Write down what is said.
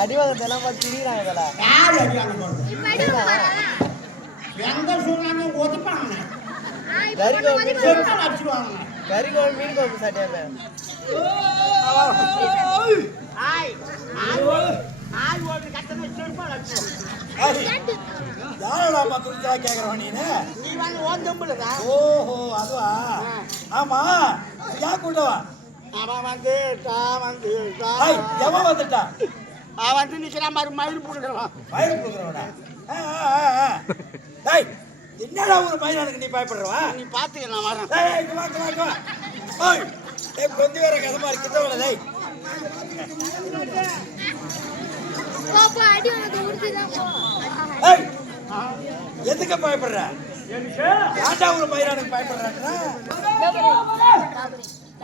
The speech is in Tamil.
அடிவாங்கலாம் பார்த்து திரிகிறாங்க இதெல்லாம் யார் அடிவாங்க எங்க சொன்னாங்க ஒதுப்பாங்க கறிகோள் மீன் கோப்பு சாட்டியாங்க ஓஹோ அதுவா ஆமா யா கூட்டவா அவன் வந்துட்டா அவன் வந்து நிக்கிறான் மாதிரி மயில் புடுக்கிறான் என்னடா ஒரு மயிலானுக்கு நீ பயப்படுறவா நீ பாத்துக்க நான் வரேன் கொஞ்சம் வேற கதமா இருக்கு எதுக்கு பயப்படுற ஏன்டா ஒரு மயிலானுக்கு பயப்படுறாங்க